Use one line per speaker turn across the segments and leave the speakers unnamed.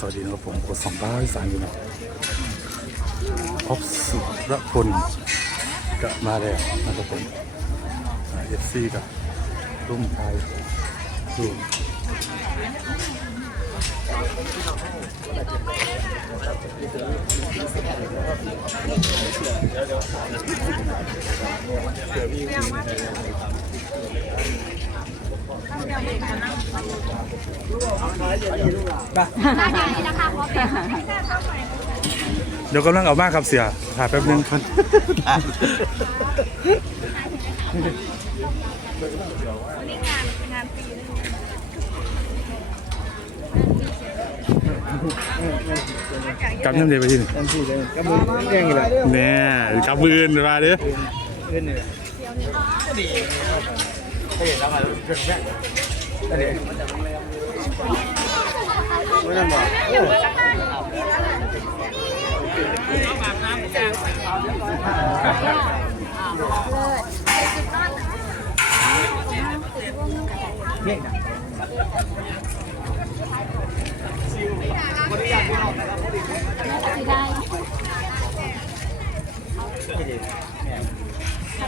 สวัสดีนะครับผมกดสองบ้าสามอยู่นะพบสุรพลก็มาแล้วนะครับผมเอฟซีกับรุ่มไทยรุ่มเดี๋ยว กำลังเอามากครับเสียถ่ายแป๊บนึงครับกลับยังเดียวไปที่นี่
ทันทีเลยก็มือแย่งอีกแล้ว
เนี่ยกลับมืออื่นมาเด้ อ
เล่นเนี่ยดีเฮ้ยทำอะไรเรื่องแ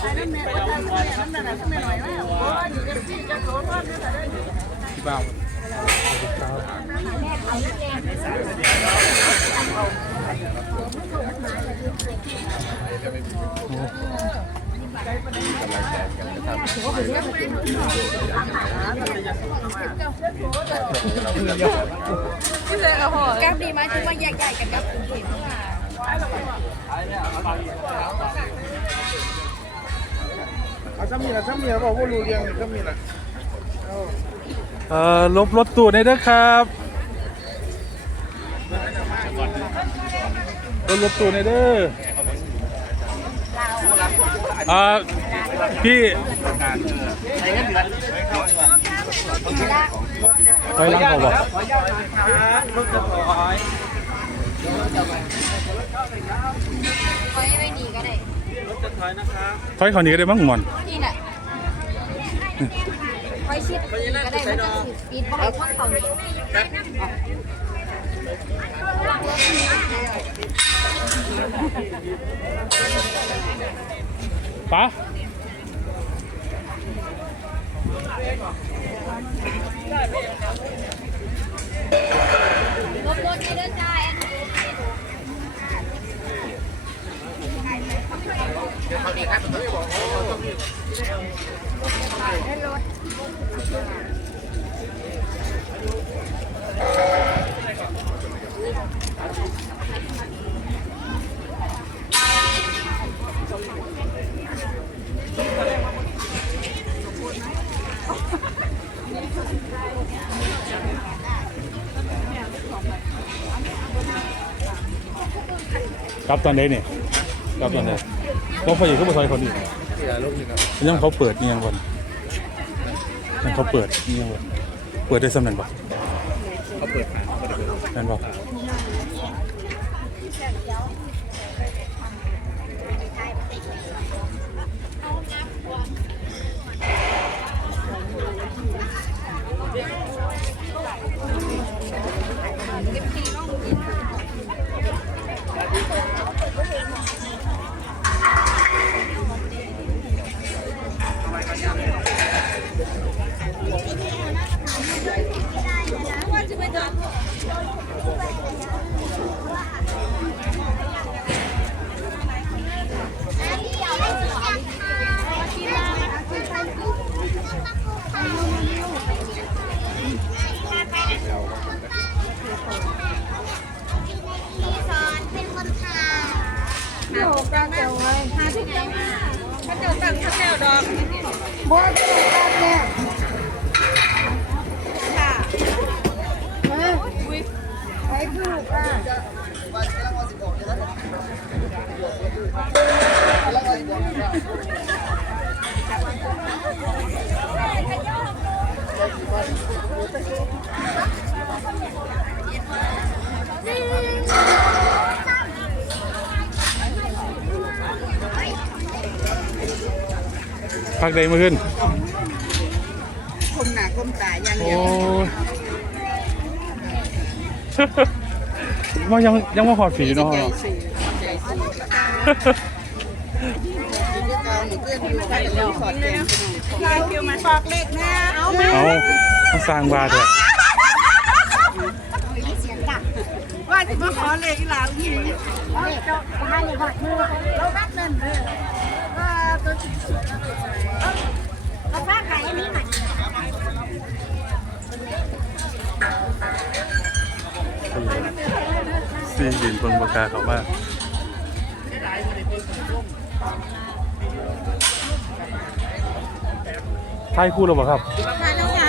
รกอันนี้ไม่ต้องบอกเก่ง
ที่บ้าน
กราฟดีไหมถือว่าแยกใหญ่กันกับกรุงเทพ
เอาซ้ำมีละซ้ำมีละบอกว่ารู้เรื่องซ้ำมีละ
เอ่อลบรถตู้ได้เด้อครับรถรถตู้ได้เด้ออ่าพี่ไปล้างเขาบอก
รถจะถอย
คอยไม่ดีก็ได้
รถจะถอยนะครับ
ถอยเขานี้ก็ได้บ้างหมอน
นี่น่ะ คอยชิดก็ได้มันจะสิปีดบ่ให้คนเขานี่
ปะ
รถรถนี่เด้อจ้าแอน
กลับตอนไหนเนี่ยกลับตอนไหนเพราะไฟอยู่ก็มาซอยคนอีก
อย่าลงนี่ครับ
ยังเขาเปิดเงียงก่ นั่นเขาเปิดเนี่ยเปิดได้สำนันบ่
เขาเปิดมาเขาเปิด
นั่นบ่ังข้าวแก้วด
อกบัวจะตั้ง
เนี่ยค่ะฮะไอ้ผู้ค่ะวัน
ที่ละวันสิบหกใช่ไหม
คมหนาคมตาอย่าง
โอ้
เดียวย
ว่ายังยังว่าหอดฝีเนาะ
ใจสื่อใจสื่อที่เก่าหนูเพื่อนอยู่ไปแล้วสอดแจงลายคิวมาฝากเล็กนะเอามา
เอาต้องสร้างบาทเถอะ
เสียงดัง
ว่าจะมาขอเล็กหลานอีก
เฮ้ยเจ้าบ้านในหอดมือเราบ้านนั่นเลยว่าตัว เอาผ้าไก่อันนี้หน่อย
ซีดินบิ่งปากกาเขามาทายคู่หรือเปล่าครับ
มาแล้วค่ะ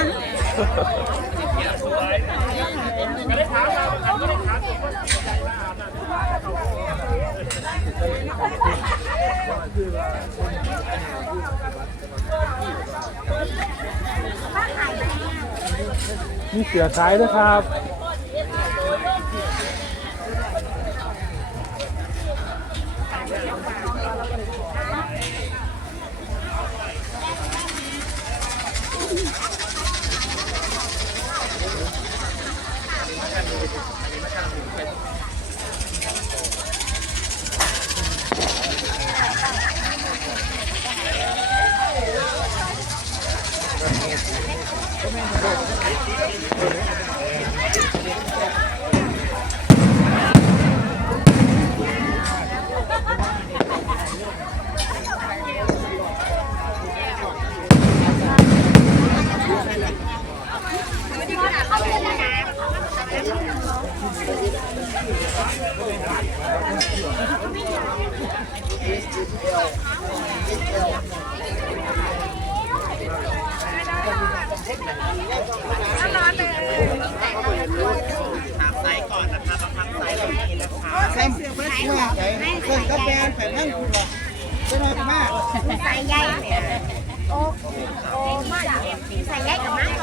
มีเสือขายด้วยครับ
ส่เสื้อเบิร์ดว่าเพิ่นก็แบนไปนั่งคุณหรอกไปนอนมาก
ใส่ใยโอ้โอ้มากใส่ใยกับมาก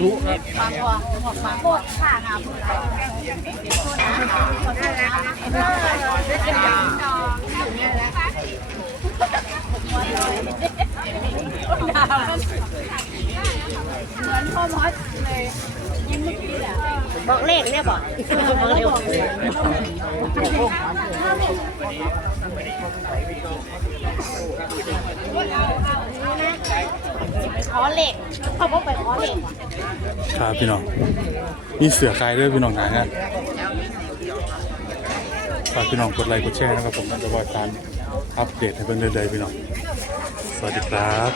รู้ครับปากคอปากโคตรค่ะครับ บอกเลขเนี่ยบอกบอกเลขขอเหล็กเขาบอกไปขอเหล็ก
ครับพี่น้องมีเสือขายด้วยพี่น้องหางานฝากพี่น้องกดไลค์กดแชร์นะครับผมจะว่าการอัปเดตให้เบิ่งเรื่อยๆพี่น้อง สวัสดีครับ